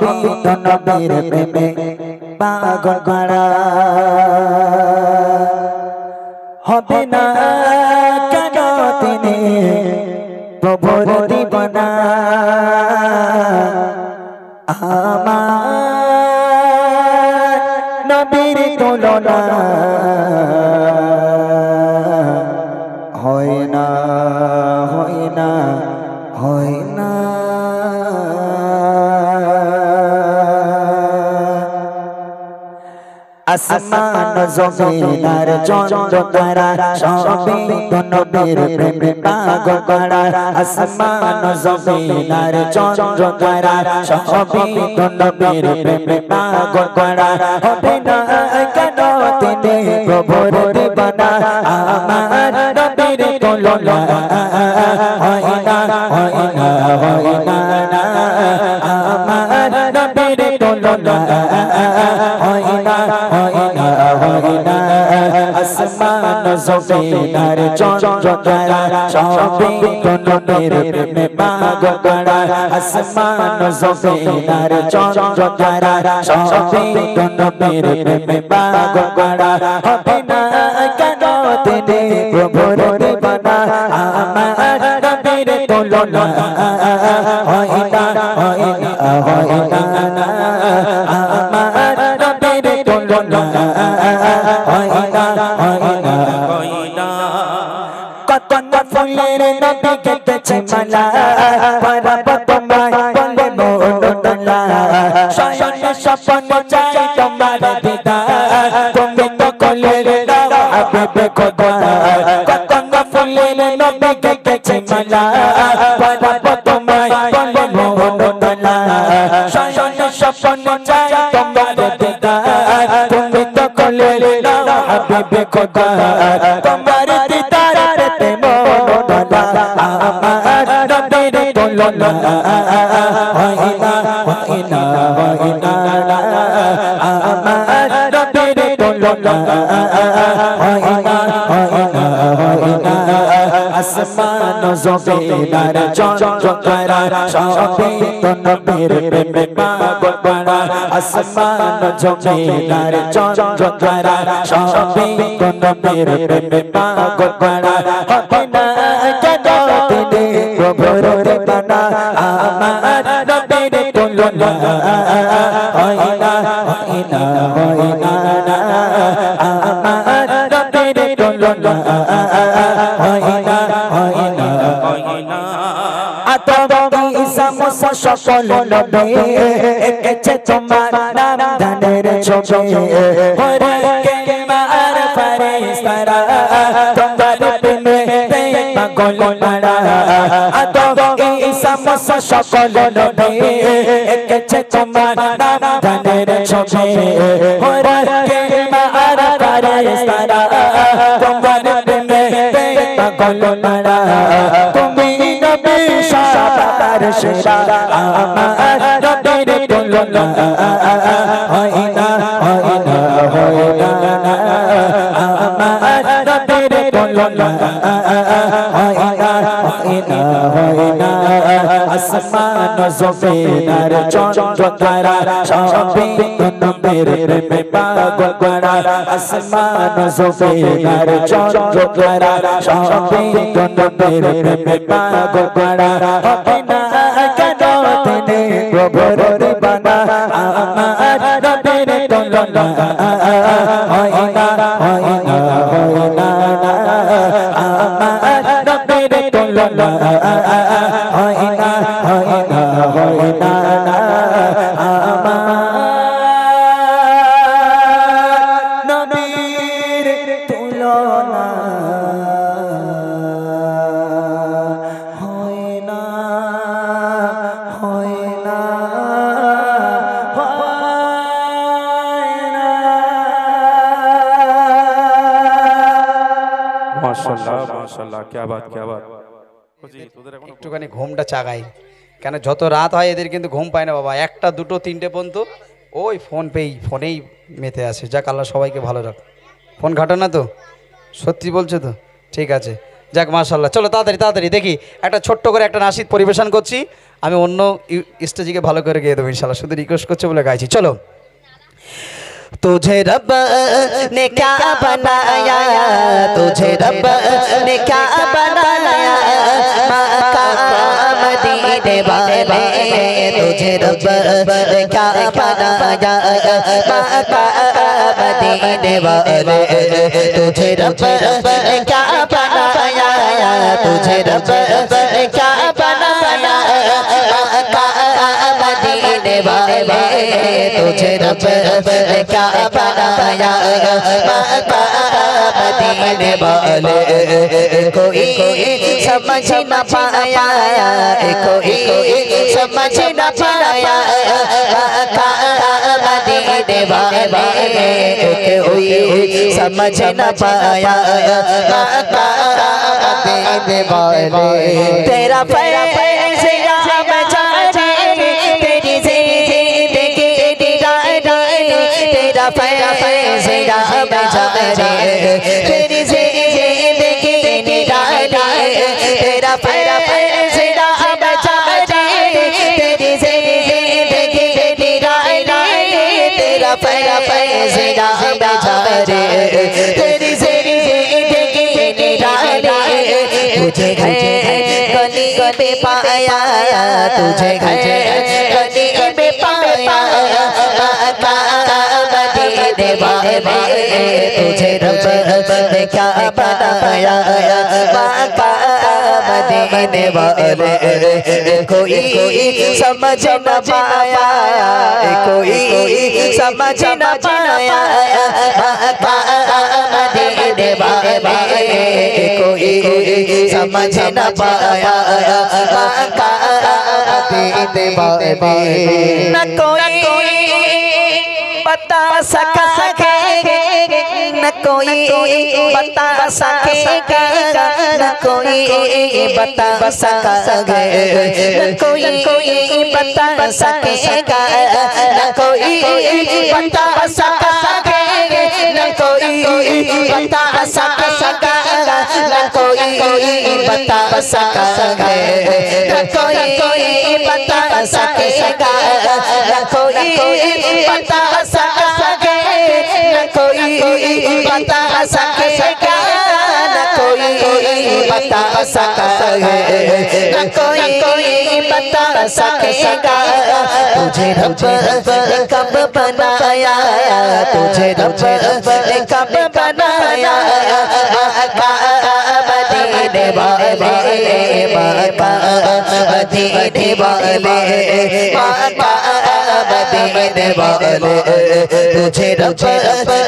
তো নবীর প্রেমে পাগল করা হবে না কেন তিনি প্রভুর দিবানা আমার নবীর তুলনা হয় না হয় না হয় না আসমান জমিনার চন্দ্র তারা সবই তো নবীর প্রেমে পাগল করা আসমান জমিনার চন্দ্র তারা সবই তো নবীর প্রেমে পাগল করা হবে না কেন তিনি প্রভুর দিবানা আমার নবীর তুলনা হয় না হয় না হয় না আমার নবীর তুলনা হয় না হয় না আসমান জমিনার চন্দ্র তারা সবই তো নবীর প্রেমে পাগল করা আসমান জমিনার চন্দ্র তারা সবই তো নবীর প্রেমে পাগল করা হবে না কেন তিনি প্রভুর দিবানা আমার নবীর তুলনা হয় না হয় না হয় না আমার নবীর তুলনা হয় না হয় না হয় না কত না ফুলের নবী কেটেছে মালা পরাব তোমায় বলে মোড়লা শয়নে স্বপ্নে চাই তোমার দিদার তুমি তো কোলের দাও হাবিবে খোদা কত না ফুলের নবী কেটেছে মালা পরাব তোমায় বলে মোড়লা শয়নে স্বপ্নে চাই তোমার দিদার তুমি তো কোলের দাও হাবিবে খোদা তোমার দিদার পেতে মোড়লা আমার নবীর তুলনা হয় না হয় না হয় না আমার নবীর তুলনা হয় না হয় না হয় না আসমান জমিনার চন্দ্র তারা সবই তো নবীর প্রেমে পাগল করা আসমান জমিনার চন্দ্র তারা সবই তো নবীর প্রেমে পাগল করা হবে না কেন তিনি প্রভুর দিবানা আমার নবীর তুলনা হয় না হয় না হয় না আমার নবীর তুলনা হয় না হয় না হয় না আদম ঈসা মুসা সকল নবী এসেছে তোমার নাম ধানের ছবি পরে কেলমা আর ফেরেশতারা তোমার প্রেমে পাগল করা আদম ঈসা মুসা সকল নবী এসেছে তোমার নাম ধানের ছবি পরে কেলমা আর ফেরেশতারা তোমার প্রেমে পাগল করা তুমি নবী সাবার সেরা আমার নবীর তুলনা হয় না হয় না হয় না আমার নবীর তুলনা হয় না হয় না হয় না আসমান জমিনার চন্দ্র তারা সবই তো নবীর প্রেমে পাগল করা আসমান জমিনার চন্দ্র তারা সবই তো নবীর প্রেমে পাগল করা হবে না কেন তিনি প্রভুর দিবানা আমার নবীর তুলনা হয় না হয় না হয় না আমার নবীর তুলনা হয় না হয় না হয় না আমার নবীর তুলনা হয় না হয় না হয় না माशाल्लाह माशाल्लाह क्या बात একটুখানি ঘুমটা চাগাই কেন যত রাত হয় এদের কিন্তু ঘুম পায় না বাবা, একটা দুটো তিনটে পর্যন্ত ওই ফোনেই মেতে আসে। যাক আল্লাহ সবাইকে ভালো রাখ। ফোন ঘাটো না তো? সত্যি বলছো তো? ঠিক আছে, যাক মাশাআল্লাহ। চলো তাড়াতাড়ি তাড়াতাড়ি দেখি একটা ছোট্ট করে একটা নাশিদ পরিবেশন করছি, আমি অন্য স্টেজে ভালো করে গেয়ে দেবো ইনশাআল্লাহ, শুধু রিকোয়েস্ট করছে বলে গাইছি। চলো। तुझे रब ने क्या बनाया, तुझे रब ने क्या बनाया, मकाम मदीने वाले, तुझे रब ने क्या बनाया, मकाम मदीने वाले, तुझे रब ने क्या बनाया, तुझे रब ने क्या बनाया, मकाम मदीने वाले, तुझे रब ने क्या बनाया, मदीने वाले, कोई समझ न पाया, कोई समझ न पाया, मदीने वाले, कोई समझ न पाया, मदीने वाले, तेरा फैसला बचाने, तेरी जिंदगी तेरा फैसला बचाने, तेरी जिंदगी निराली, तेरा फैसला बचाने, तेरी जिंदगी निराली, तेरा फैसला बचाने, तेरी जिंदगी निराली, तुझे गली में पाया, तुझे गली में पाया, मदीने वाले, तुझे रब ने क्या बनाया, मदीने वाले, कोई समझ न पाया, कोई समझ न पाया, मदीने वाले, कोई समझ न पाया, मदीने वाले, न कोई बता सका न कोई बता सकेगा, न कोई बता सका, न कोई बता सकेगा, न कोई बता सका, न कोई बता सका, न कोई बता सका, न कोई बता सकेगा, न कोई बता सका, न कोई बता सकेगा, न कोई बता सका, न कोई बता सकेगा, तुझे रब ने कब बनाया, तुझे रब ने कब बनाया, मदीने वाले, मदीने वाले, मदीने वाले, तुझे रब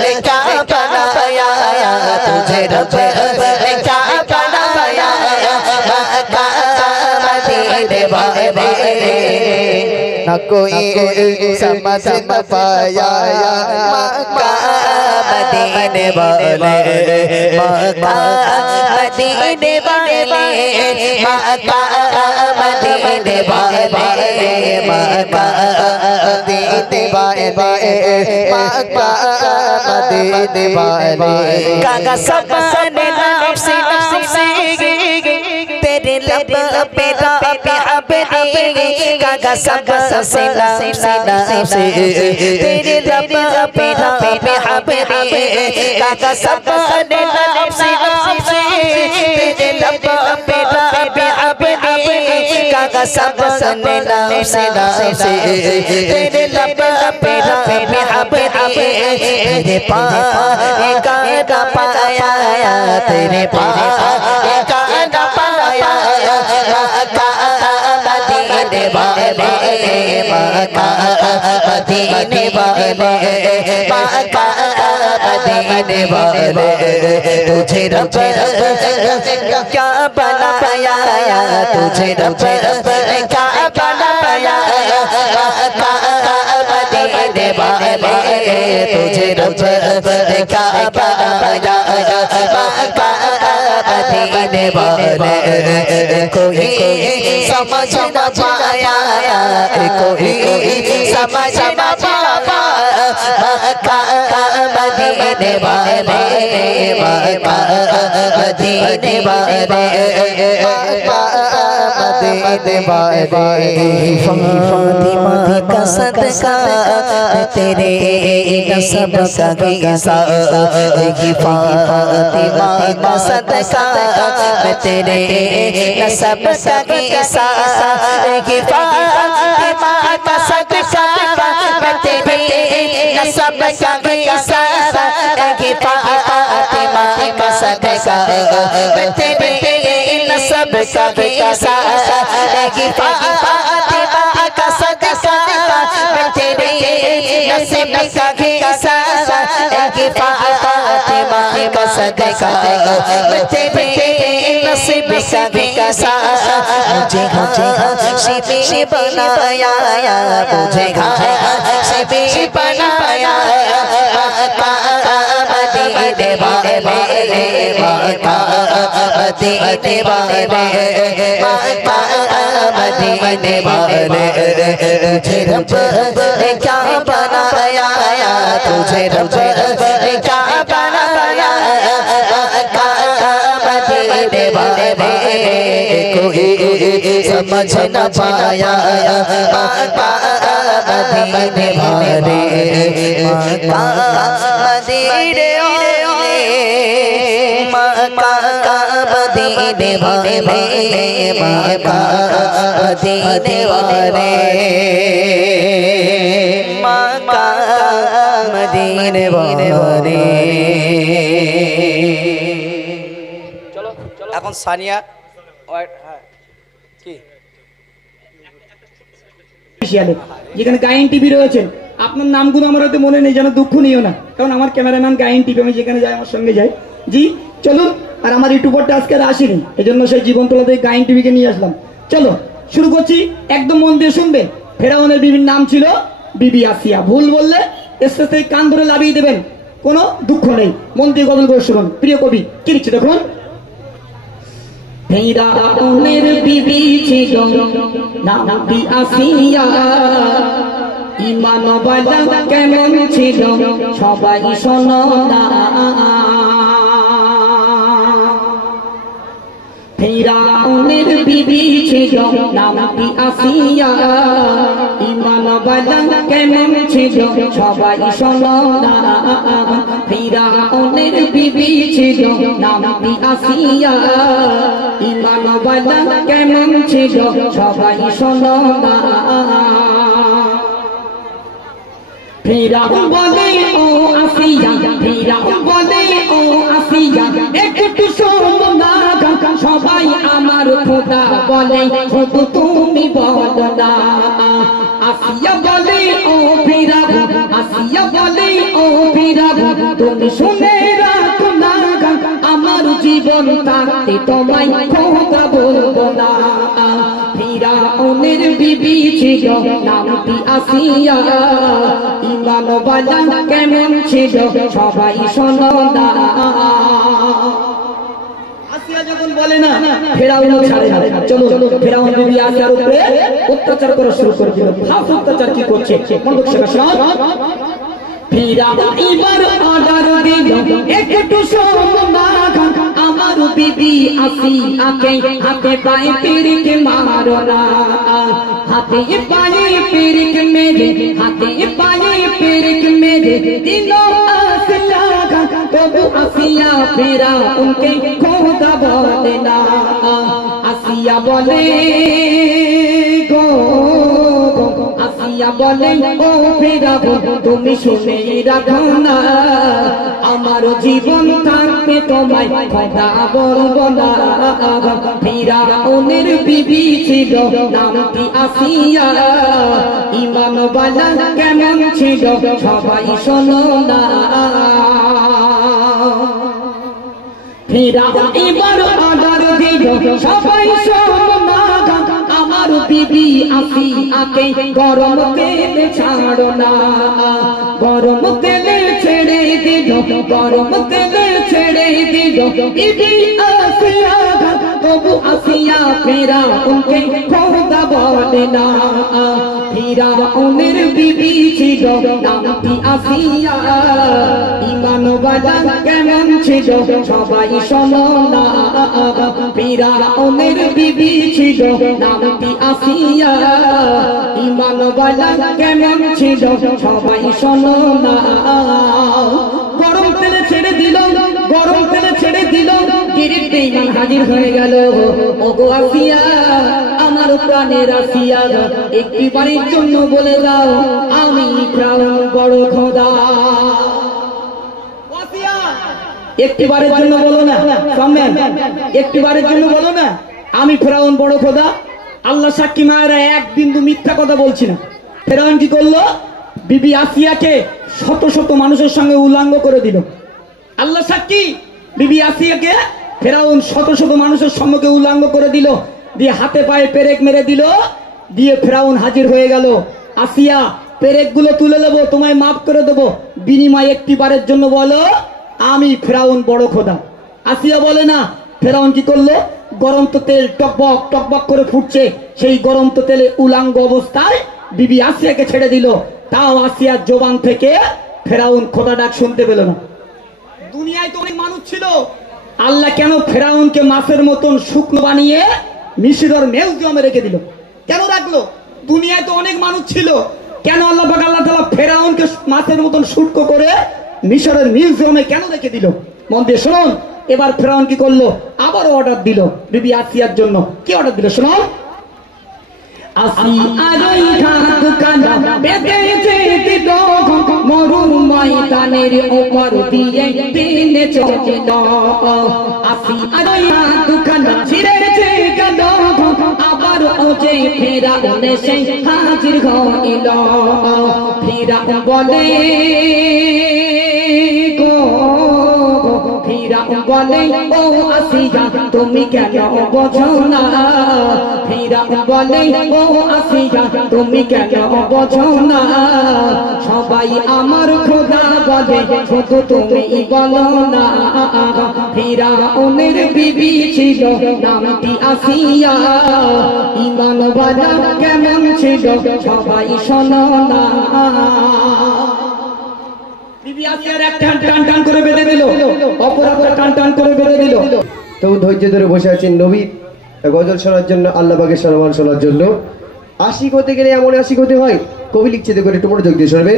ने क्या बनाया, तुझे रब ने क्या बनाया, मदीने वाले, न कोई समझ न पाया, मदीने वाले, मदीने वाले, मदीने वाले, मदीने वाले, कागा सबने नफ्सी नफ्सी, तेरे लब पे राबे हबरी, कागा सबसे नफ्सी नफ्सी, तेरे लब पे राबे हबरी, कागा सबने नफ्सी नफ्सी, तेरे लब पे राबे हबरी, कागा सबने नफ्सी नफ्सी, तेरे लब पे राबे हबरी, तेरे पाए काना पाया, तेरे पाए काना पाया, मदीने वाले, मदीने वाले, मदीने वाले, तुझे रब ने क्या बनाया, तुझे रब ने क्या बनाया, मदीने वाले, तुझे रब ने क्या बनाया, मदीने वाले, कोई समझ न पाया, कोई समझ न पाया, मदीने मदीने वाले मक्का मदीने वाले मदीने वाले फातिमा का सदका तेरे नसब का गिसा फातिमा का सदका तेरे नसब का गिसा फातिमा का सदका तेरे नसब का गिसा फातिमा का सदका तेरे नसब का गिसा फातिमा का सदका तेरे नसब का गिसा फातिमा का सदका तेरे नसीब का गिसा मुझे शिबी बनाया मुझे शिबी बनाया मदीने वाले मदीने वाले मदीने वाले तुझे रब ने क्या बनाया तुझे रब ने क्या बनाया मदीने वाले कोई समझ न पाया मदीने वाले मदीने मक्का मदीने वाले मक्का मदीने वाले मक्का मदीने वाले चलो এখন সানিয়া কি যেখানে গায়ন টিভি রয়েছেন আপনার নামগুলো আমার হয়তো মনে নেই, যেন দুঃখ নিও না, কারণ আমার ক্যামেরাম্যান গায়ন টিভি, আমি যেখানে যাই আমার সঙ্গে যাই। জি চলুন, আর আমার ইউটিউবারটা আজকে আর আসেনি, এই জন্য সেই জীবনতলা থেকে গায়ন টিভিকে নিয়ে আসলাম। চলো শুরু করছি, একদম মন দিয়ে শুনবে। ফেরাউনের বিবির নাম ছিল বিবি আসিয়া। ভুল বললে স্টেজ থেকে কান ধরে লাভিয়ে দেবেন, কোনো দুঃখ নেই। মন দিয়ে গজল করে শুনুন। প্রিয় কবি কি লিখছে দেখুন। ফেরাউনের বিবি ছিল নামটি আসিয়া, ঈমান ওয়ালা কেমন ছিল সবাই শোনো না। ফেরাউনের বিবি ছিল নামটি আসিয়া, ঈমান ওয়ালা কেমন ছিল সবাই শোনো না। ফেরাউনের বিবি ছিল নামটি আসিয়া, ঈমান ওয়ালা কেমন ছিল সবাই শোনো না। ফেরাউন বলে ও আসিয়া, ফেরাউন বলে ও আসিয়া, একটু শোনো না, সবাই আমার খোদা বলে, শুধু তুমি বলো না। আসিয়া বলে ও ফেরাউন, আসিয়া বলে ও ফেরাউন, তুমি শুনে রাখো না, আমার জীবন থাকতে তোমায় খোদা বলবো না। ফেরাউনের বিবি ছিল নামটি আসিয়া, ঈমান ওয়ালা কেমন ছিল সবাই শোনো না। আসিয়া যখন বলে না, ফেরাউন ছাড়ে না। চলো ফেরাউন বিবি আসিয়ার উপরে অত্যাচার করা শুরু করে দিল। ফাঁস অত্যাচার কি করছে মনোযোগ সহকারে ফেরাউন এবার অর্ডার দিল, একটু শোনো না, আমার বিবি আসিয়াকে হাতে পায়ে পেরেকে মারো না। হাতে পায়ে পেরেকে মেরে, হাতে পায়ে পেরেকে মেরে দিল আসিয়া, তবু আসিয়া ফেরাউনকে খোদা বলে না। আসিয়া বলে গো, আসিয়া বলে ও ফেরাউন, তুমি শুনে রাখো না, আমার জীবন থাকতে তোমায় খোদা বলবো না। ফেরাউনের বিবি ছিল নামটি আসিয়া, ঈমান ওয়ালা কেমন ছিল সবাই শোনো না। ফেরাউন এবার অর্ডার দিল, সবাই শোনো না, আমার বিবি আসিয়াকে গরম তেলে ছাড়ো না। গরম তেলে ছেড়ে দিল, গরম তেলে ছেড়ে দিল বিবি আসিয়া, তবু আসিয়া ফেরাউনকে খোদা বলে না। ফেরাউনের বিবি ছিল ছিল নামটি আসিয়া ইমানওয়ালা কেমন ছিল সবাই শোনো না ফিরাউনের বিবি ছিল নামটি আসিয়া ইমানওয়ালা কেমন ছিল সবাই শোনো না গরম তেলে ছেড়ে দিল গরম তেলে ছেড়ে দিল গিরিতে ইমান হাজির হয়ে গেল ওগো আসিয়া আমার প্রাণের আসিয়া একটি বাড়ির জন্য বলে দাও আমি ফিরাউন বড় খোদা আসিয়া একটি বারের জন্য বলো না সামনে একটি বারের জন্য বলো না আমি ফিরাউন বড় খোদা আল্লাহ সাক্ষী মায়েরা এক বিন্দু মিথ্যা কথা বলছি না ফিরাউন কি করলো বিবি আসিয়াকে শত শত মানুষের সঙ্গে উলঙ্গ করে দিল আল্লাহ সাক্ষী বিবি আসিয়াকে ফিরাউন শত শত মানুষের সম্মুখে উলঙ্গ করে দিল দিয়ে হাতে পায়ে পেরেক মেরে দিল দিয়ে ফিরাউন হাজির হয়ে গেল আসিয়া পেরেক গুলো তুলে নেবো তোমায় মাফ করে দেবো বিনিময় একটি বারের জন্য বলো আমি ফিরাউন বড় খোদা আসিয়া বলে না ফিরাউন কি করলো গরম তো তেল টকবক টকবক করে ফুটছে সেই গরম তো তেলে উলঙ্গ অবস্থায় বিবি আসিয়াকে ছেড়ে দিল তাও আসিয়ার জবান থেকে ফিরাউন খোদা ডাক শুনতে পেল না দুনিয়ায় তো অনেক মানুষ ছিল আল্লাহ কেন ফিরাউনকে মাছের মতন শুকনো বানিয়ে মিশরের মিউজিয়ামে রেখে দিল কেন রাখলো দুনিয়ায় তো অনেক মানুষ ছিল কেন আল্লাহ পাক আল্লাহ তাআলা ফিরাউনকে মাছের মতন শুকনো করে মিশরের মিউজিয়ামে কেন রেখে দিল মন দিয়ে শুনুন এবার ফিরাউন কি করলো আবার অর্ডার দিল বিবি আসিয়ার জন্য কি অর্ডার দিল শুনুন আসিয়ারই ঘাট কানা বেঁধেছে দিল মরু ময়দানের উপর দিয়ে দিনে চলিল আসিয়ারই ঘাট কানা ছিঁড়েছে গেল আবার ওজে ফিরাউন এসে হাজির হইল ফিরাউন বলে গো ফিরাউন বলে ও আসিয়া তুমি কেন বোঝো না ফিরাউন বলে ও আসিয়া তুমি কেন বোঝো না সবাই আমার খোদা বলে শুধু তুমি বলো না ফিরাউনের বিবি ছিল নামটি আসিয়া ঈমানওয়ালা কেমন ছিল সবাই শোনো না বিবি আসিয়ার এক টান টান টান করে বেঁধে দিল অপর টান টান করে বেঁধে দিল তো ধৈর্য ধরে বসে আছেন নবী গজল শোনার জন্য আল্লাহ পাকের সম্মান শোনার জন্য আশিক হতে গেলে এমন আশিক হতে হয় কবি লিখছে দেখো একটু মনোযোগ দিয়ে শুনবে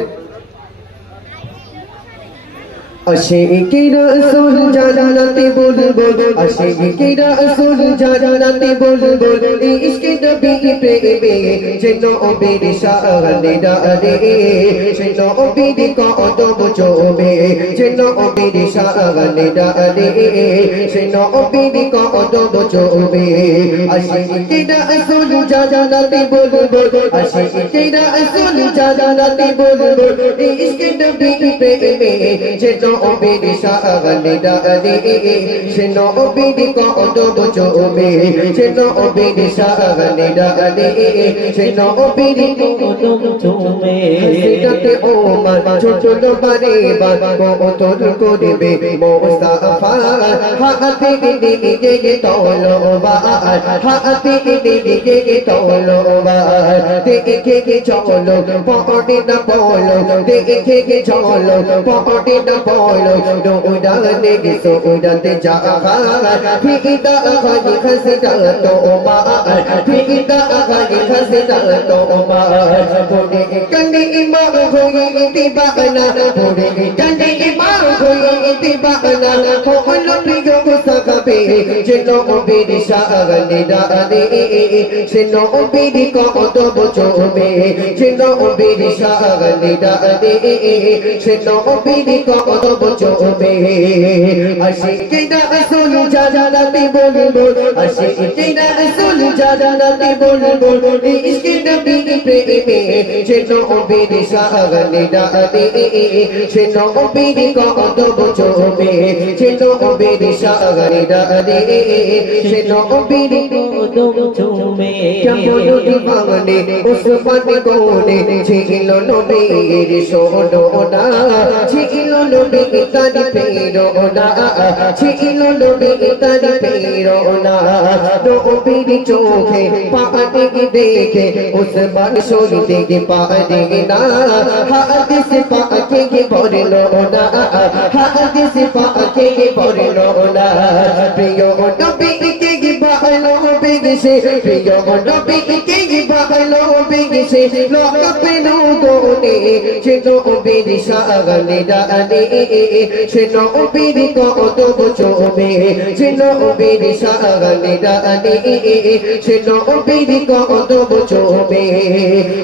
আশিকি রাসূল জান্নাতে বুলবুল আশিকি রাসূল জান্নাতে বুলবুল ইশকে নবী প্রেমে যেন নবীর শানে ডালে যেন নবীর কদম চোমে যেন নবীর শানে ডালে যেন নবীর কদম চোমে আশিকি রাসূল জান্নাতে বুলবুল আশিকি রাসূল জান্নাতে বুলবুল ইশকে নবী প্রেমে যেন নবীর শানে ডালে সে নবীর কদম চোমে সে নবীর শানে ডালে সে নবীর কদম চোমে সেটাতে ওমর ছোট বারে কতল করবে মুস্তাফা হাতে দিকে তলোয়ার হাতে দিকে তলোয়ার দেখে চলো পড়ে না বলো দেখে চলো পড়ে না বলো উড়ানে গেছো উড়াতে যাওয়া ফিদা খালি খসদা তোমার ফিদা খালি খসদা তোমার পড়ে কন্দি ইমাম হয়ে দিবানা পড়ে কন্দি ইমাম হয়ে দিবানা হলো প্রিয় মুসাফে যেন নবীর শানে ডালে সে নবীর কদম চোমে যেন নবীর শানে ডালে সে নবীর কদম চোমে আশিকি রাসূল জান্নাতে বুলবুল আশিকি রাসূল জান্নাতে বুলবুল ইশকে নবী প্রেমে যেন নবীর শানে ডালে যেন নবীর কদম চোমে যেন নবীর শানে ডালে যেন নবীর কদম চোমে কেমন দিবানে ওসমান কোনে ছিল নবীর সোনা ছিল নবী নবী তারি প্রেরণা ছিল নবী তারি প্রেরণা নবীর চোখে পানি দেখে উসমান শহীদ পারে না হাদিস পাকে বর্ণনা হাদিস পাকে বর্ণনা প্রিয় নবীকে ভালোবেসে প্রিয় নবীকে ভালোবেসে লোকে নগনে সে নবীর শানে ডানে সে নবীর কদম চুমে সে নবীর শানে ডানে সে নবীর কদম চুমে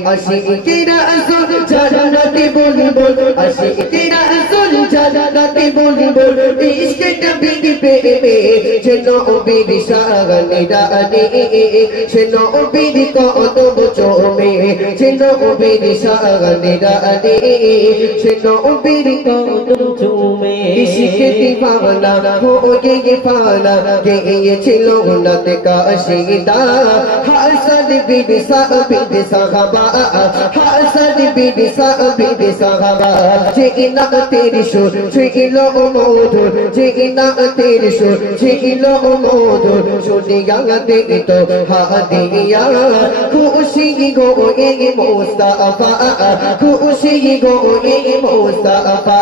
আশিকে রাসূল জান্নাতে বলবো আশিকে রাসূল জান্নাতে বলবো ইশকে নবী প্রেমে সে নবীর শানে ডানে সে নবীর কদম চুমে সে নবীর শানে ডানে সে নবীর কদম চুমে ইশকে দিওয়ানা হো গয়ে পানা গিয়েছিল নাতে কাশিদা হাসান বিন সাবিদ সাহাবা হাসান বিন সাবিদ সাহাবা জিনা তেরি সুর ছিল মধুর জিনা তেরি সুর ছিল মধুর শুনিয়া দেখতো হাদিয়া খুশি গো এ মুস্তাফা খুশি গো এ মুস্তাফা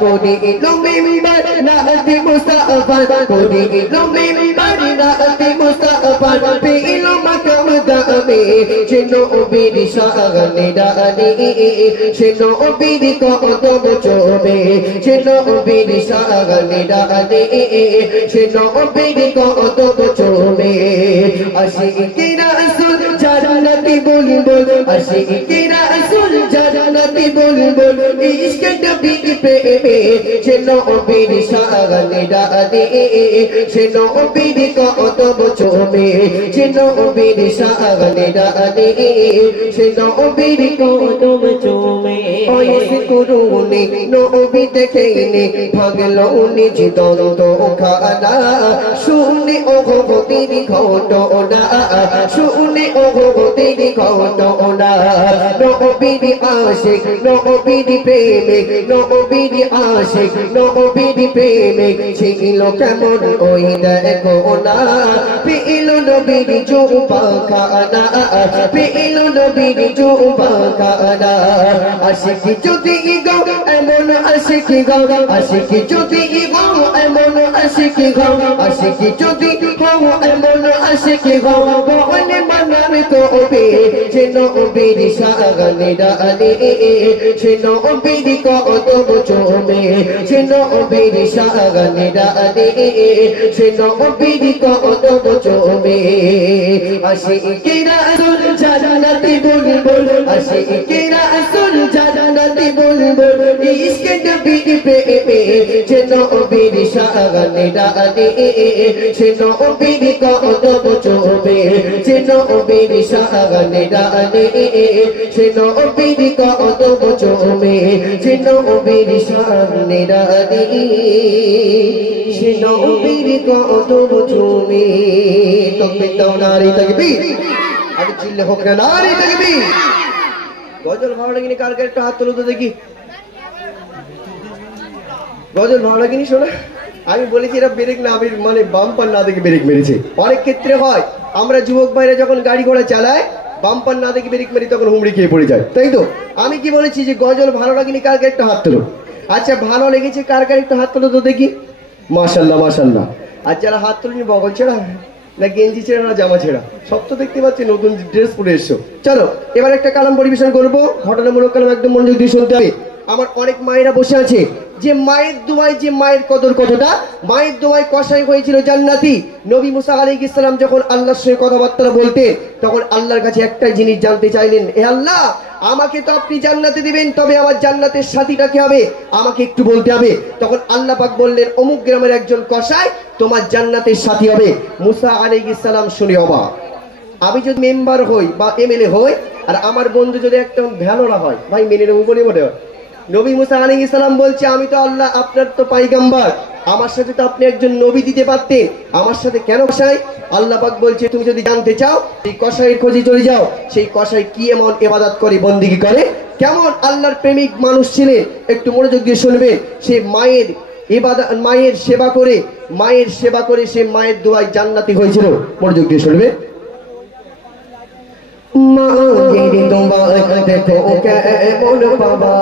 করিলো মিম্বার নাতে মুস্তাফা করিলো মিম্বার নাতে মুস্তাফা পেলো মাকাম দামে চেনো বীর শানে ডানে চেনো বীর কদম চুমে চেনো বীর শানে ডানে চেনো বীর কদম চুমে আশিকে রাসূল জান্নাতে বলবো আশিকে রাসূল জান্নাতে বলবো ইশকে নবী প্রেমে চেনো বীর শানে ডানে চেনো বীর কদম চুমে চেনো বীর শানে ডানে চেনো বীর কদম চুমে ওইস করুনি নবী দেখেনি ভাগলো নিজ দ্বন্দ্ব খানা শুনে ওগো বীর ঘটনা শুনে ওগো বীর ঘটনা নবীর আশিক নবীর প্রেমিক নবীর আশিক নবীর প্রেমিক ছিল কেমন ওই দেখো না পেলো নবীর জুবা খানা পেলো নবীর জুবা খানা আশিকি যদি গো এমন আশিকি গো আশিকি যদি গো এমন আশিকি গো আশিকি যদি গো এমন আশিকি গো বলে মানার তবে যে নবীর শানে ডানে সে নবীর কদম চুমে সে নবীর শানে ডানে সে নবীর কদম চুমে আশিকে রাসূল জান্নাতে বলবো আশিকে রাসূল জান্নাতে বলবো ইশকে নবী প্রেমে যে নবীর শানে ডানে সে নবীর কদম চুমে সে নবীর শানে ডানে সে নবীর কদম চুমে সে নবীর শানে ডানে সে নবীর কদম চুমে তবে দাও নারী তাকবীর আগে চিল্লে হোক না নারী তাকবীর গজল ভালো লাগেনি কার কার একটা হাত তুলো তো দেখি গজল ভালো লাগেনি শোনা আমি বলেছি এরা ব্রেক না আমি মানে বাম্পার না দেখে ব্রেক মেরেছে অনেক ক্ষেত্রে হয় আমরা যুবক ভাইরা যখন গাড়ি ঘোড়া চালায় বাম্পার না দেখে ব্রেক মেরি তখন হুমড়ি খেয়ে পড়ে যায় তাই তো আমি কি বলেছি যে গজল ভালো লাগেনি কার কার একটা হাত তুলো আচ্ছা ভালো লেগেছে কার কার একটা হাত তুলো তো দেখি মাশাআল্লাহ মাশাআল্লাহ আর যারা হাত তুলেনি বগল ছেড়া না গেঞ্জি ছেড়া না জামা ছেড়া সব তো দেখতে পাচ্ছি নতুন ড্রেস পরে এসছো চলো এবার একটা কালাম পরিবেশন করবো ঘটনামূলক কালাম একদম মনোযোগ দিয়ে শুনতে হবে আমার অনেক মায়েরা বসে আছে যে মায়ের দোয়ায় যে মায়ের কদর কতটা মায়ের দোয়ায় কসাই হয়েছিল জান্নাতি নবী মুসা আলাইহিস সালাম যখন আল্লাহর সঙ্গে কথাবার্তা বলতেন তখন আল্লাহর কাছে একটাই জিনিস জানতে চাইলেন হে আল্লাহ আমাকে তো আপনি জান্নাতে দিবেন তবে আমার জান্নাতের সাথীটা কি হবে আমাকে একটু বলতে হবে তখন আল্লাহ পাক বললেন অমুক গ্রামের একজন কসাই তোমার জান্নাতের সাথী হবে মুসা আলাইহিস সালাম শুনে অবাক আমি যদি মেম্বার হই বা এমএলএ হই আর আমার বন্ধু যদি একটা ভ্যানোরা হয় ভাই মেনে নেবো বলে বলে নবী মুসা আলাইহিস সালাম বলছে আমি তো আল্লাহ আপনার তো পাইগাম্বার আমার সাথে তো আপনি একজন নবী দিতে পারতেন, আমার সাথে কেন কসাই? আল্লাহ পাক বলছে তুমি যদি জানতে চাও সেই কসাইয়ের খোঁজে চলে যাও। সেই কসাই কি এমন ইবাদত করে, বন্দেগী করে, কেমন আল্লাহর প্রেমিক মানুষ ছিলেন, একটু মনোযোগ দিয়ে শুনবেন। সে মায়ের ইবাদত, মায়ের সেবা করে সে মায়ের দোয়ায় জান্নাতি হয়েছিল। মনোযোগ দিয়ে শুনবেন। মাগেরি তোমায় দেখো কেমন পাবা,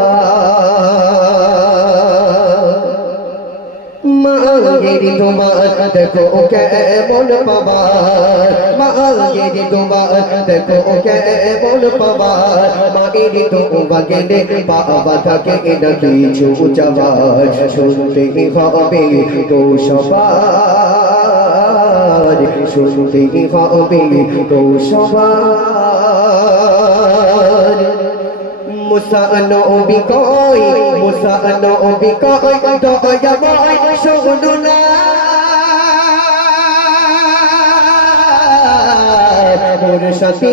মাগেরি তোমায় দেখো কেমন পাবা, মাগেরি তোমায় দেখো কেমন পাবা, মাগেরি তোমায় গেলে পাবা থাকে না কিছু যাওয়ার, শুনতে হবে তো সবার, শুনতে হবে তো সবার। মুসা নবী কই, মুসা নবী কই, দয়াময় শোনো না, মোর সাথে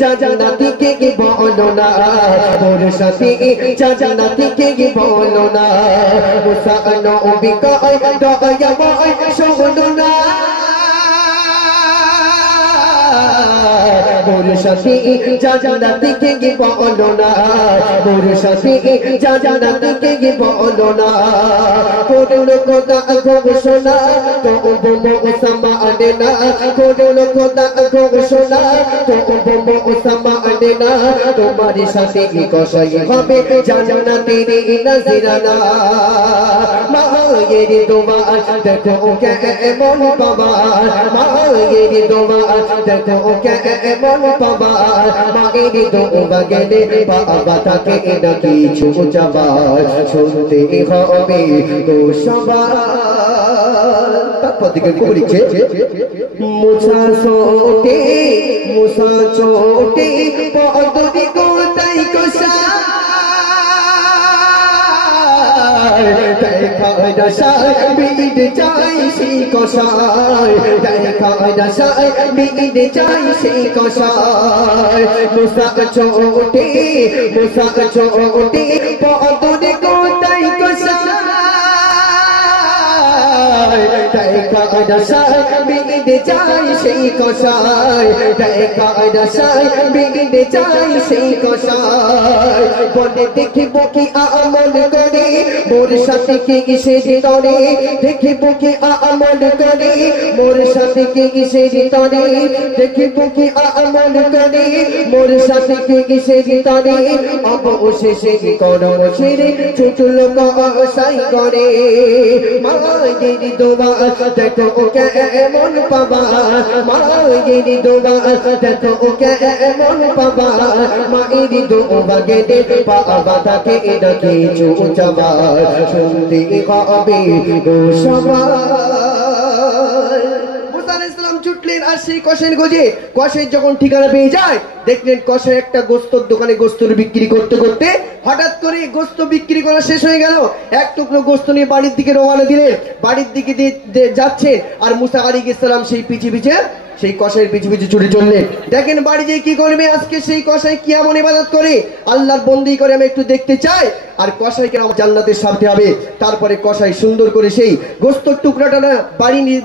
জান্নাতিকে বলো না, মোর সাথে জান্নাতিকে বলো না। মুসা নবী কই, দয়াময় শোনো না, মোর সাথে জান্নাতিকে বলো না, মোর সাথে জান্নাতিকে বলো না। করুন খোদা ঘোষণা তবু মুসা মানে না, করুন খোদা ঘোষণা তবু মুসা মানে না। তোমার সাথে কসাই হবে জান্নাতের নজরানা, মায়ের দোয়া দেখো কেমন পাবা, মায়ের দোয়া দেখো কেমন পাবা, মায়ের দোয়া গেলে পাবা থাকে না কিছু যাবার, শুনতে হবে তো সবার। তারপর দিকে লিখছে মুসা ছোটে, মুসা ছোটে পদবি কোথায় কষা, দেখা দশায় বিদ চাই সেই কষায়, দেখা দশায় বিদ চাই সেই কষায়। মুসা ছোটে, মুসা ছোটে পদবি কোথায় কষা, দেখা দশায় বিদ চাই সেই কষায়, দেখা দশায় বিদ চাই সেই কষায়। বলে দেখিব কি আমল করে, মোর সাথে কে কিসের তরে, দেখিব কি আমল করে, মোর সাথে কে কিসের তরে, দেখিব কি আমল করে, মোর সাথে কে কিসের তরে। অবশেষে কর্ম ছেড়ে ছুটল কসাই করে, মায়ের দোয়া দেখো কেমন পাবা, মায়ের দোয়া দেখো কেমন পাবা, মায়ের দোয়া গেলে পাবা থাকে না কিছু যাবার, শুনতে হবে গো সবার। মুসা আলাইহিস সালাম ছুটলেন আর সেই কসাইয়ের খোঁজে। কসাইয়ের যখন ঠিকানা পেয়ে যায়, দেখলেন কসাই একটা গোস্তর দোকানে গোস্তর বিক্রি করতে করতে হঠাৎ করে গোস্ত বিক্রি করা শেষ হয়ে গেল। এক টুকরো গোস্ত নিয়ে বাড়ির দিকে রওনা দিলেন, বাড়ির দিকে যাচ্ছে আর মুসা আলাইহিস সালাম সেই পিছে পিছে সেই কসাইয়ের পিছু পিছু ছুটে চললেন। দেখেন বাড়ি যেয়ে কি করবে, আজকে সেই কসাই কি এমন ইবাদত করে, আল্লাহর বন্দি করে আমি একটু দেখতে চাই, আর কসাইকে আমার জান্নাতের সাথে হবে। তারপরে কসাই সুন্দর করে সেই গোস্তর টুকরাটা না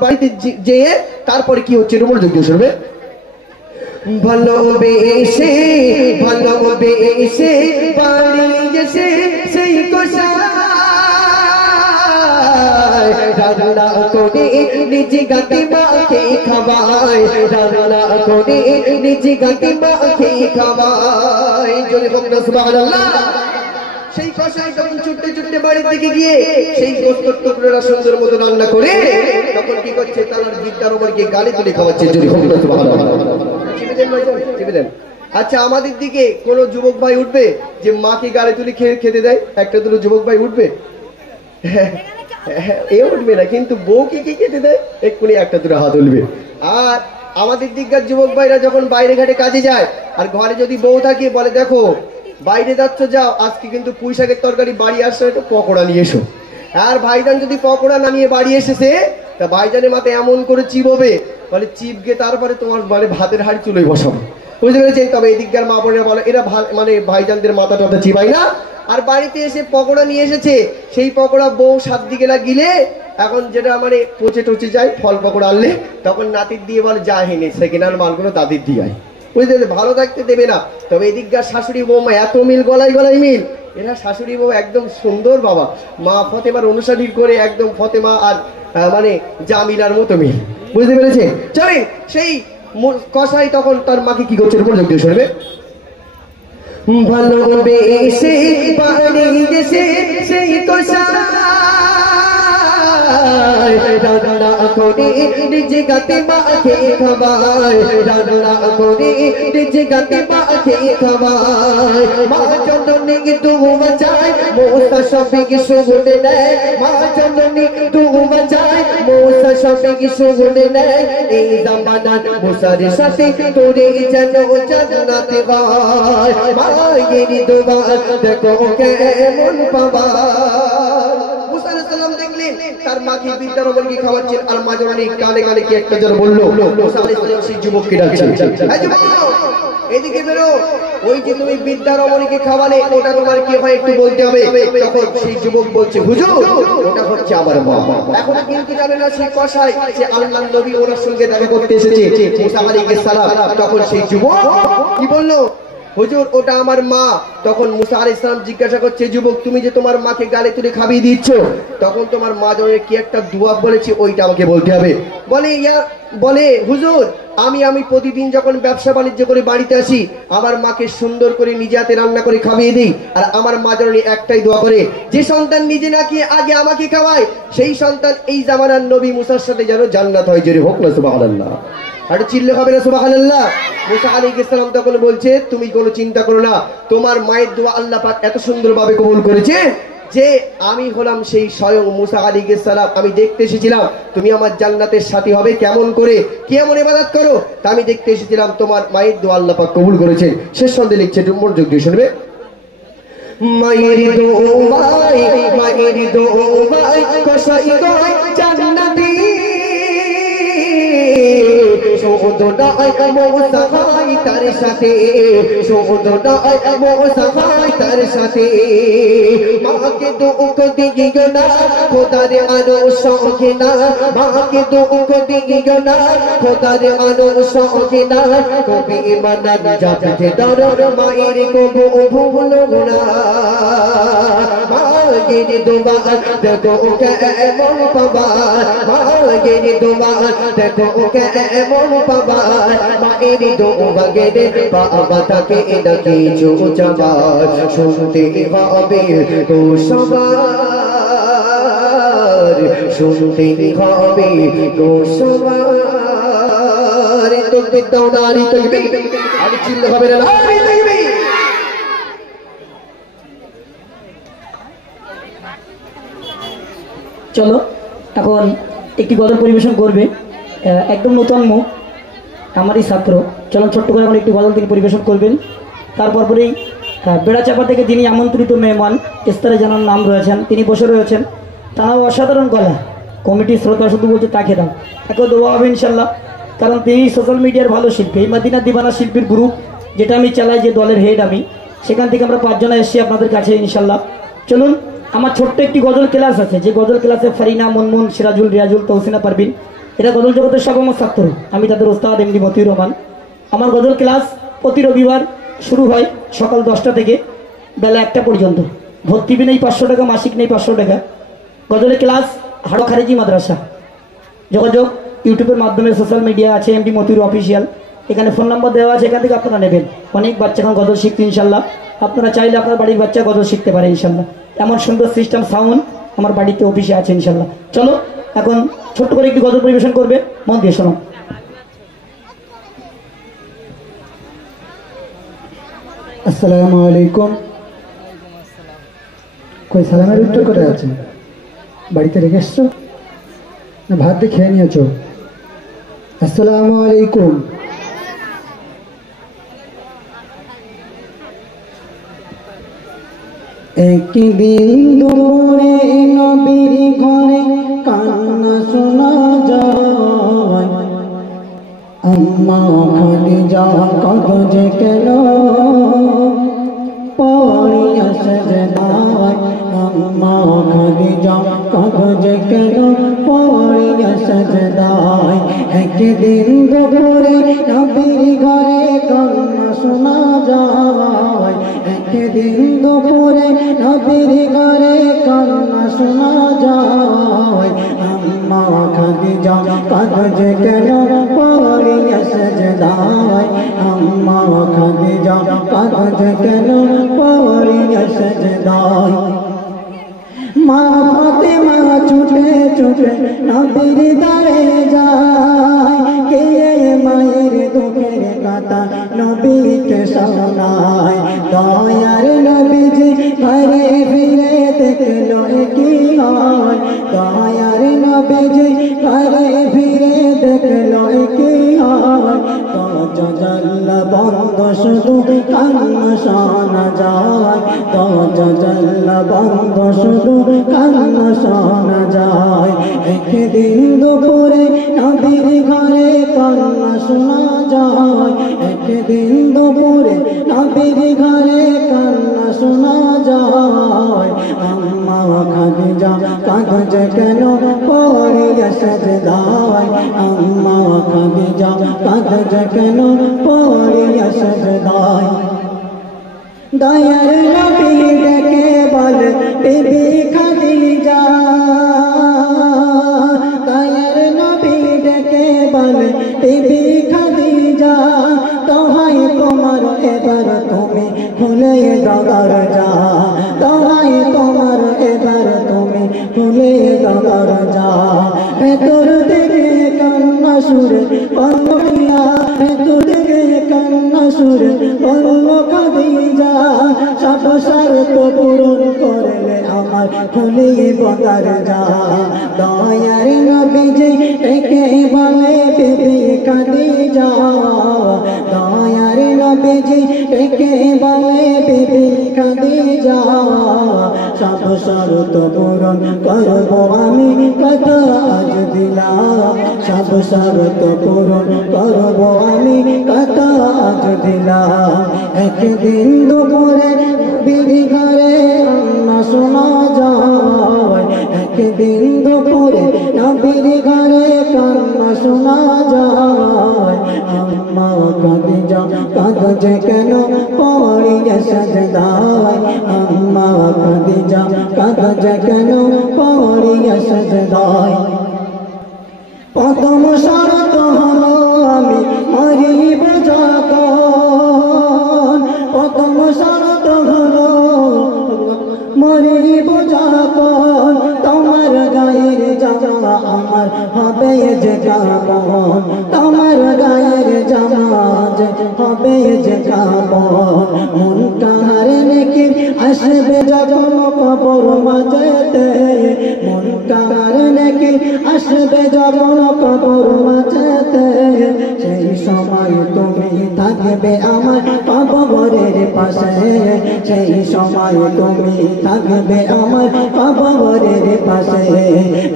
বাড়িতে যেয়ে তারপরে কি হচ্ছে মনোযোগ দিয়ে শুনবে। ভালোবেসে ভালোবেসে বাড়ি গেছে সেই কসাই, রান্না করে নিজ গাতে মাকে খাওয়ায়, রান্না করে নিজ গাতে মাকে খাওয়ায়। জোরে হোক না সুবহানাল্লাহ। সেই কসাই যখন ছুটতে ছুটতে বাড়ির দিকে গিয়ে সেই গোস্তের টুকরোটা সুন্দর মতো রান্না করে তখন কি করছে, তার বিদ্যার উপর গিয়ে গালি তুলে খাওয়াচ্ছে। জোরে হোক না সুবহানাল্লাহ। চিপে দেন ভাই, চিপে দেন। আচ্ছা, আমাদের দিকে কোন যুবক ভাই উঠবে যে মাকে গালি তুলে খেতে দেয়? একটা দুটো যুবক ভাই উঠবে? এ উঠবে না, কিন্তু বউকে কি খেতে দেয় এক্ষুনি একটা দুটো হাত উঠবে। আর আমাদের দিককার যুবক ভাইরা যখন বাইরে ঘাটে কাজে যায় আর ঘরে যদি বউ থাকে বলে দেখো বাইরে যাচ্ছ যাও, আজকে কিন্তু পুঁই শাকের তরকারি বাড়ি আসছে, একটু পকোড়া নিয়ে এসো। আর ভাইজান যদি পকোড়া না নিয়ে বাড়ি এসেছে তা ভাইজানের মাথায় এমন করে চিববে, বলে চিপকে তারপরে তোমার মানে ভাতের হাড়ি চুলোয় বসাবো। বুঝতে পেরেছেন? তবে এই দিককার মা বোনেরা বলে এরা মানে ভাইজানদের মাথা টাথা চিবাই না। আর বাড়িতে এসে পকোড়া নিয়ে এসেছে, সেই পকোড়া বউ 7 দিকে গিলে এখন যেটা মানে পচে টচে যায় ফল পাকড় আনলে তখন নাতির দিয়ে বলে যা হেনে সেকেন্ড হ্যান্ড মালগুলো তাদের দিয়ে বুঝতে ভালো থাকতে দেবে না। তবে এদিককার শাশুড়ি বৌমা এত মিল, গলায় গলায় মিল। এরা শাশুড়ি বউ একদম সুন্দর বাবা, মা ফতেমার অনুসারী করে একদম ফতেমা আর মানে জামিলার মতো মিল, বুঝতে পেরেছে? চলে সেই কসাই তখন তার মাকে কি করছে মনোযোগ দিয়ে শুনবে। ভালোবেসে পারি গেছে সেই কসাই রান্না করে নিজে গাতে মাকে খাওয়ায়, রান্না করে নিজে গাতে মাকে খাওয়ায়। মা জননী দুয়া চায় মোসা সবে শুনে নেয়, মা জননী দুয়া চায় মোসা সবে শুনে নেয়। এই জামানার মোসার সাথে তোরে যেন জান্নাতে হয়, মায়ের দোয়া দেখো কেমন পাবা। মুসা আলাইহিস সালাম দেখলেন তার মাকে বিদ্যার অমরকে খাওয়াচ্ছেন, আর মা জননী কানে কানে কি একটা জন বলল। মুসা আলাইহিস সালাম সেই যুবককে ডাকছেন, এই যুবক এদিকে বেরো, ওই যে তুমি বিদ্যার অমরকে খাওয়ালে ওটা তোমার কি হয় একটু বলতে হবে। তখন সেই যুবক বলছে হুজুর ওটা হচ্ছে আমার মা। এখন কিন্তু জানে না সেই কসাই যে আল্লাহর নবী ওনার সঙ্গে দেখা করতে এসেছে মুসা আলাইহিস সালাম। তখন সেই যুবক কি বলল, হুজুর ওটা আমার মা। তখন মুসা আলাইহিস সালাম জিজ্ঞাসা করছে, যুবক তুমি যে তোমার মাকে গালে তুলে খাইয়ে দিচ্ছ, তখন তোমার মা জনের কি একটা দোয়া বলেছে ওইটা আমাকে বলতে হবে। বলে হুজুর আমি প্রতিদিন যখন ব্যবসা বাণিজ্য করে বাড়িতে আসি আমার মাকে সুন্দর করে নিজে হাতে রান্না করে খাইয়ে দিই, আর আমার মা জননী একটাই দোয়া করে, যে সন্তান নিজে না খেয়ে আগে আমাকে খাওয়ায় সেই সন্তান এই জামানার নবী মুসার সাথে যেন জান্নাত হয়। জোরে হোক না সুবহানাল্লাহ, আর চিল্লে হবে না সুবহানাল্লাহ। মুসা আলাইহিস সালাম তখন বলছে তুমি কোনো চিন্তা করো না, তোমার মায়ের দোয়া আল্লাহ পাক এত সুন্দরভাবে কবুল করেছে যে আমি হলাম সেই স্বয়ং মুসা আলাইহিস সালাম। আমি দেখতে এসেছিলাম তুমি আমার জান্নাতের সাথী হবে, কেমন করে কেমন ইবাদত করো তা আমি দেখতে এসেছিলাম, তোমার মায়ের দোয়া আল্লাহ পাক কবুল করেছেন। শেষ সন্ধ্যে লিখছে, মনোযোগ দিয়ে শুনবে। মায়ের দোয়ায় কসাই দোয়ায় জান্নাতি শোধনায় মোসা ভাই তার সাথে, শোধনায় মোসা ভাই তার সাথে। মাকে দুঃখ দিও না খোদার আনো সঙ্গে না, মাকে দুঃখ দিও না খোদার আনো সঙ্গে না। কবি মানান যাবে দর মায়ের কবু ভুলো না, মায়ের দোয়া দেখো কেমন পাবা, মায়ের দোয়া দেখো কেমন পাবা। মায়ের দোয়া গেলে বাবা তাকে না কিছু চাবার, শুনতে হবে তো সবার, শুনতে হবে তো সবার। তকবীর দাও নারী তকবীর, আর চিল্লা হবে না নারী তকবীর। চলো এখন একটি গজল পরিবেশন করবে একদম নতুন মুখ, আমারই ছাত্র। চলো ছোট্ট করে এখন একটি গজল তিনি পরিবেশন করবেন। তারপর পরেই বেড়াচাপা থেকে যিনি আমন্ত্রিত মেহমান ইস্তারে জানার নাম রয়েছেন তিনি বসে রয়েছেন, তারাও অসাধারণ গলা। কমিটির শ্রোতা শুধু বলছে তাকে দাও, তাকেও দেওয়া হবে ইনশাল্লাহ, কারণ তিনি সোশ্যাল মিডিয়ার ভালো শিল্পী। এই মদিনা দিবানা শিল্পীর গ্রুপ যেটা আমি চালাই, যে দলের হেড আমি, সেখান থেকে আমরা 5 জনে এসেছি আপনাদের কাছে ইনশাল্লাহ। চলুন, আমার ছোট্ট একটি গজল ক্লাস আছে, যে গজল ক্লাসে ফারিনা, মনমুন, সিরাজুল, রিয়াজুল, তৌসিনা, পারবিন, এরা গজল জগতের সব আমার ছাত্র। আমি তাদের ওস্তাদ এমডি মতিউর রহমান। আমার গজল ক্লাস প্রতি রবিবার শুরু হয় সকাল 10টা থেকে বেলা 1টা পর্যন্ত। ভর্তি ফি নেই 500 টাকা, মাসিক নেই 500 টাকা। গজলের ক্লাস হাড়ো খারেজি মাদ্রাসা। যোগাযোগ ইউটিউবের মাধ্যমে, সোশ্যাল মিডিয়া আছে এমডি মতিউর অফিসিয়াল, এখানে ফোন নাম্বার দেওয়া আছে, এখান থেকে আপনারা নেবেন। অনেক বাচ্চা এখন গজল শিখতে ইনশাল্লাহ, আপনারা চাইলে আপনার বাড়ির বাচ্চা গজল শিখতে পারে ইনশাল্লাহ। এমন সুন্দর সিস্টেম সাউন্ড আমার বাড়িতে অফিসে আছে ইনশাল্লাহ। চলো এখন ছোট্ট করে একটি গজল পরিবেশন করবে, মন দিয়ে শোনো। আসসালামু আলাইকুম। কই সালামের উত্তর করে আছে? বাড়িতে রেখে এসছো না ভাত দিয়ে খেয়ে নিয়েছো? আসসালামু আলাইকুম। একদিন দুপুরে নবীর ঘরে কান্না শোনা যায়, আম্মা খাদিজা কাঁদো যে কেন পড়িয়া সেজদায়, আম্মা খাদিজা কাঁদো কাগজ কেন পড়িয়া সাজদায় একদিন দুপুরে নবীর ঘরে কান্না শোনা যায় একদিন দুপুরে নবীর ঘরে কান্না শোনা যায় আম্মা খাদিজা কাগজ কেন পড়িয়া সাজদায় আম্মা খাদিজা কাগজ কেন পড়িয়া সাজদায় মা ফাতেমা ছুটে ছুটে নবীর দ্বারে যায় কে মায়ের দুঃখের কথা নবীকে শোনায় দয়ার নবীজি ঘরে ফিরে দেখলো কি হয় দয়ার নবীজি ঘরে ফিরে দেখলো কি হয় দরজা বন্ধ শুধু কান্না শোনা যায় দরজা বন্ধ শুধু কান্না শোনা যায় একদিন দুপুরে নবীর ঘরে কান্না শোনা যায় একদিন দুপুরে নবীর ঘরে কান্না শোনা যায় আম্মা খাদিজা কাগজ কেন পড়িয়া সাজদায় আম্মা খাদিজা কাগজ কেন পড়িয়া সাজদায় দয়ার নবী ডেকে বলে বিবি খাদিজা দয়ার নবী ডেকে বলে বিবি খাদিজা দোহাই তোমার এবার তুমি খুলে দাও দরজা দোহাই তোমার এবার তুমি খুলে দাও দরজা ভেতর থেকে কান্না সুরে বন্ধুয়া ভেতর থেকে কান্না সুরে বলল খাদিজা সব শর্ত পূরণ করলে আমার খুলিব দরজা দয়ার নবীজি একে বলে বিবি খাদিজা দয়ার নবীজি একে বলে বিবি খাদিজা সব শর্ত পূরণ করব আমি কথা আজ দিলাম সব শর্ত পূরণ করব আমি কথা আজ দিলাম একদিন দুপুরে বিবি ঘরে কান্না শোনা যায় একদিন দুপুরে নবীর ঘরে কান্না শোনা যায় আম্মা খাদিজা কাগজ কেন পড়িয়া সাজদায় আম্মা খাদিজা কাগজ কেন পড়িয়া সাজদায় প্রথম শরত হলো আমি মরিব যখন প্রথম শরত হলো মরিব যখন তোমার গায়ের জামা আমার হবে যে কাপন তোমার গায়ের জামা যে হবে যে কাপন মন কাহার নাকি আসবে যখন কবর মাঝেতে মন কাহার নাকি আসবে যখন কবর মাঝেতে সেই সময় তুমি থাকবে আমার কবরের পাশে সেই সময় তুমি থাকবে আমার কবরের পাশে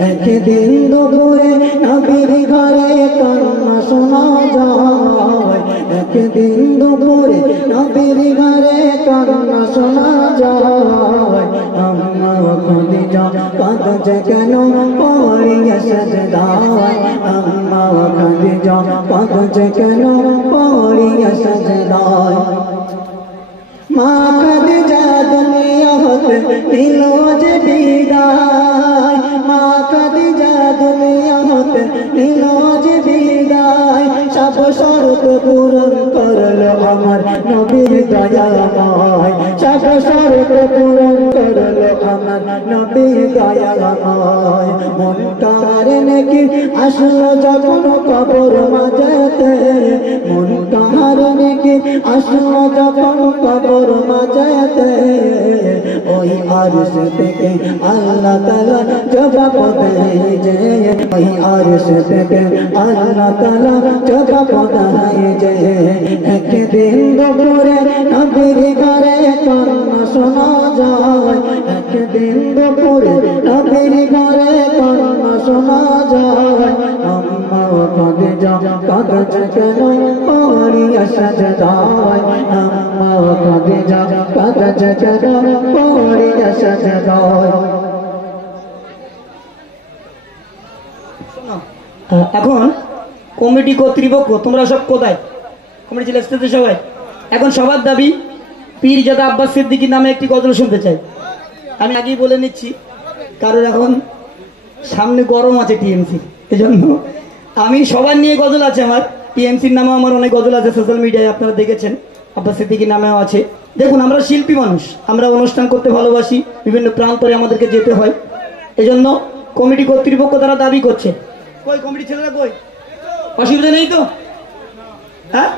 একদিন দুপুরে নবীর ঘরে কান্না শোনা যায় একদিন দুপুরে নবীর ঘরে কান্না শোনা যায় আম্মা খাদিজা কাগজ কেন পড়িয়া সাজদায় আম্মা খাদিজা কাগজ কেন পড়িয়া সাজদায় মা খাদিজা দুনিয়া হতে নিল যে বিদায় মা খাদিজা দুনিয়া হতে নিল যে বিদায় সব শর্ত পূরণ করলো আমার নবীর দয়াময় সব শর্ত পূরণ করলো আমার নবীর দয়াময় মন কার নাকি আসলো যখন কবর মাঝেতে মন কার নাকি আসলো যখন কবর মাঝেতে ওই আরশ থেকে আল্লাহ তাআলা জবাব দেয় যে ওই আরশ থেকে আল্লাহ তাআলা জবাব দেয় যে একদিন দুপুরে নবীর ঘরে কান্না শোনা যায় একদিন দুপুরে নবীর ঘরে কান্না শোনা যায় আম্মা খাদিজা কাগজ কেন পড়িয়া সাজদায় আম্মা খাদিজা কাগজ কেন পড়িয়া সাজদায় এখন কমিটি কর্তৃপক্ষ তোমরা সব কোথায়? কমিটি ছিল স্টেজে সবাই। এখন সবার দাবি পীরজাদা আব্বাস সিদ্দিকী নামে একটি গজল শুনতে চাই। আমি আগেই বলে নিচ্ছি, কারণ এখন সামনে গরম আছে টিএমসি, এজন্য আমি সবার নিয়ে গজল আছে আমার। টিএমসির নামেও আমার অনেক গজল আছে, সোশ্যাল মিডিয়ায় আপনারা দেখেছেন। আব্বাস সিদ্দিকীর নামেও আছে। দেখুন, আমরা শিল্পী মানুষ, আমরা অনুষ্ঠান করতে ভালোবাসি, বিভিন্ন প্রান্তরে আমাদেরকে যেতে হয়। এজন্য কমিটি কর্তৃপক্ষ তারা দাবি করছে। কই কমিটি ছেলেরা কই? অসুবিধা নেই তো? হ্যাঁ,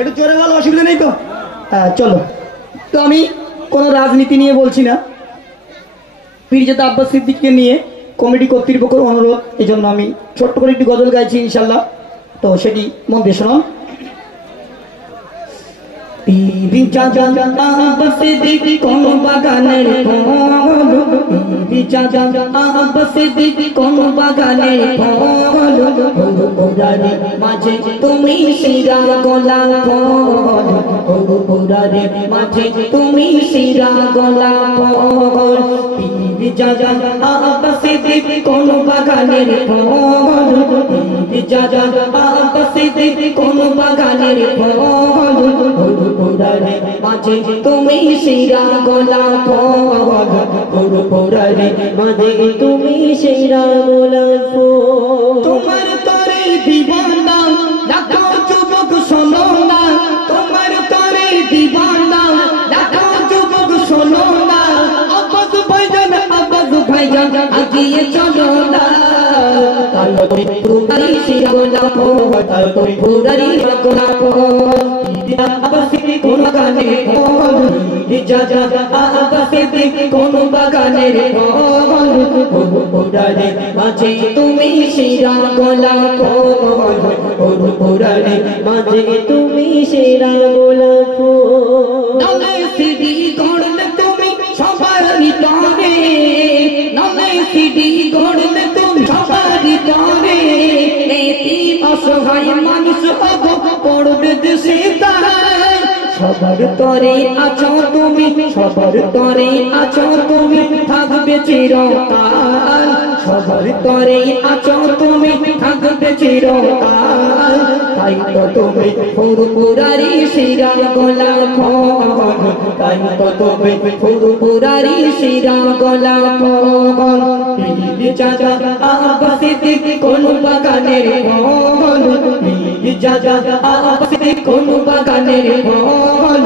একটু জোরে বলো, অসুবিধা নেই তো? হ্যাঁ, চলো। তো আমি কোনো রাজনীতি নিয়ে বলছি না, পীরজাদা আব্বাস সিদ্দিকীকে নিয়ে কমিটি কর্তৃপক্ষের অনুরোধ, এই জন্য আমি ছোট্ট করে একটি গজল গাইছি ইনশাল্লাহ। তো সেটি মন দিয়ে শোনান। পীরজাদা আব্বাস সিদ্দিকী কোন বাগানের ফল, পীরজাদা আব্বাস সিদ্দিকী কোন বাগানের ফল, পুরারে মাঝে তুমি শিরা গোলাপ ফল, পুরারে মাঝে তুমি শিরা গোলাপ ফল, পীরজাদা আব্বাস সিদ্দিকী কোন বাগানের ফল, পীরজাদা আব্বাস সিদ্দিকী কোন বাগানের ফল, পুরারে মাঝে তুমি শিরা গোলাপ ফল, পুরারে মাঝে তুমি শিরা গোলাপ ফল। তোমার তরে দিবানা লাখো যুবক শোনো না, তোমার তরে দিবানা লাখো যুবক শোনো না, আব্বাস ভাইজান আগিয়ে চলো না, পুরারি শিরা গোলাপ ফল, পুরারি গোলাপ ফল, আব্বাস সিদ্দিকী কোন বাগানের ফল, পীরজাদা আব্বাস সিদ্দিকী কোন বাগানের ফল, পুরারে মাঝে তুমি শিরা গোলাপ ফল, পুরারে মাঝে তুমি শিরা গোলাপ ফল। নলে সিডি গড়লে তুমি সবার ভিতরে, নলে সিডি গড়লে তুমি সবার ভিতরে, এতিম অসহায় মানুষ পড়বে দেশে তাই, সবার তরে আছো তুমি, সবার তরে আছো তুমি, থাকবে চিরকাল, সবার তরে আছো তুমি, থাকবে চিরকাল, তাই তো তুমি পুরারি শিরা গোলাপ ফল, তাই তো তুমি পুরারি শিরা গোলাপ ফল, পীরজাদা আব্বাস সিদ্দিকী কোন বাগানের ফল, পীরজাদা আব্বাস সিদ্দিকী কোন বাগানের ফল,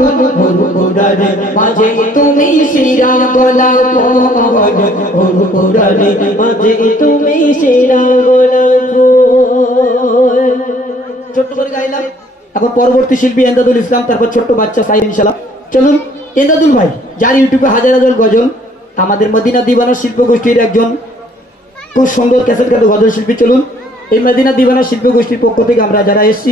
পুরারে মাঝে তুমি শিরা গোলাপ ফল, পুরারে মাঝে তুমি শিরা গোলাপ ফল। ছোট্ট করে গাইলাম। এখন পরবর্তী শিল্পী এমদাদুল ইসলাম, তারপর ছোট্ট বাচ্চা সাইদ ইনশাআল্লাহ। চলুন, এমদাদুল ভাই যার ইউটিউবে হাজার হাজার গজল, আমাদের মদিনা দিওয়ানা শিল্প গোষ্ঠীর একজন খুব সুন্দর ক্যাসেট কাটা গজল শিল্পী। চলুন, এই মদিনা দিওয়ানা শিল্প গোষ্ঠীর পক্ষ থেকে আমরা যারা এসেছি